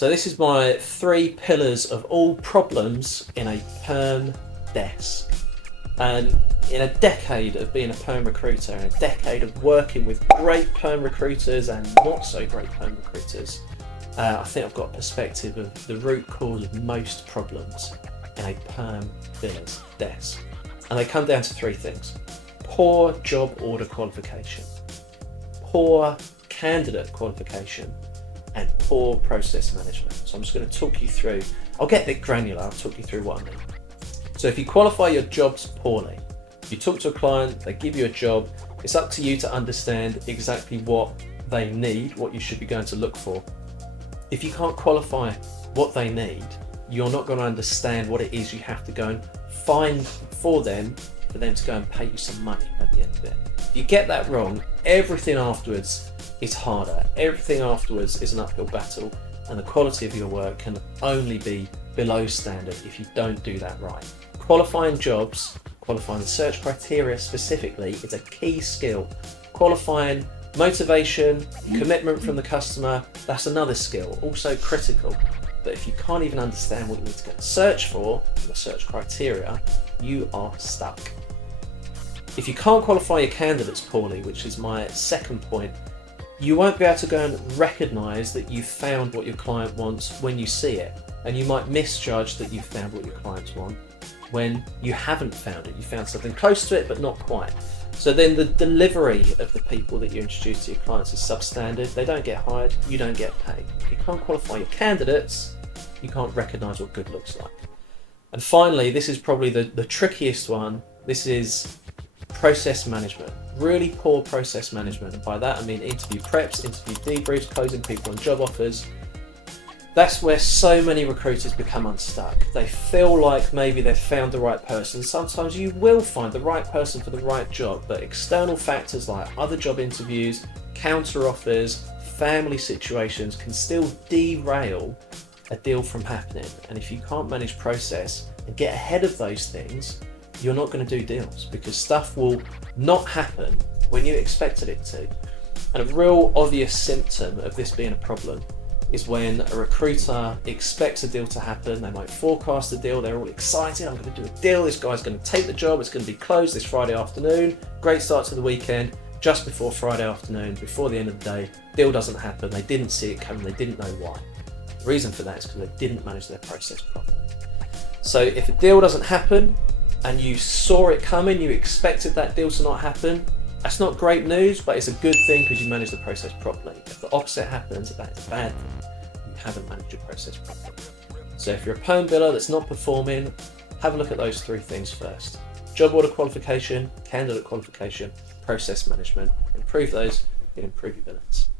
So this is my 3 pillars of all problems in a perm desk. And in a decade of being a perm recruiter and a decade of working with great perm recruiters and not so great perm recruiters, I think I've got a perspective of the root cause of most problems in a perm biller's desk. And they come down to 3 things: poor job order qualification, poor candidate qualification, and poor process management. So I'm just going to talk you through, I'll get a bit granular, I'll talk you through what I mean. So if you qualify your jobs poorly, you talk to a client, they give you a job, it's up to you to understand exactly what they need, what you should be going to look for. If you can't qualify what they need, you're not going to understand what it is you have to go and find for them to go and pay you some money at the end of it. If you get that wrong, everything afterwards is harder. Everything afterwards is an uphill battle, and the quality of your work can only be below standard if you don't do that right. Qualifying jobs, qualifying the search criteria specifically, is a key skill. Qualifying motivation, commitment from the customer, that's another skill, also critical. But if you can't even understand what you need to go and search for, the search criteria, you are stuck. If you can't qualify your candidates poorly, which is my second point, you won't be able to go and recognise that you've found what your client wants when you see it. And you might misjudge that you've found what your clients want when you haven't found it. You found something close to it, but not quite. So then the delivery of the people that you introduce to your clients is substandard. They don't get hired, you don't get paid. If you can't qualify your candidates, you can't recognise what good looks like. And finally, this is probably the trickiest one. This is process management. Really poor process management. And by that I mean interview preps, interview debriefs, closing people on job offers. That's where so many recruiters become unstuck. They feel like maybe they've found the right person. Sometimes you will find the right person for the right job, but external factors like other job interviews, counter offers, family situations can still derail a deal from happening. And if you can't manage process and get ahead of those things, you're not going to do deals, because stuff will not happen when you expected it to. And a real obvious symptom of this being a problem is when a recruiter expects a deal to happen. They might forecast the deal, they're all excited, I'm going to do a deal, this guy's going to take the job, it's going to be closed this Friday afternoon, great start to the weekend. Just before Friday afternoon, before the end of the day, deal doesn't happen, they didn't see it coming, they didn't know why. The reason for that is because they didn't manage their process properly. So if a deal doesn't happen and you saw it coming, you expected that deal to not happen, that's not great news, but it's a good thing because you managed the process properly. If the opposite happens, that is a bad thing. You haven't managed your process properly. So if you're a perm biller that's not performing, have a look at those 3 things first. Job order qualification, candidate qualification, process management. Improve those, you'll improve your billings.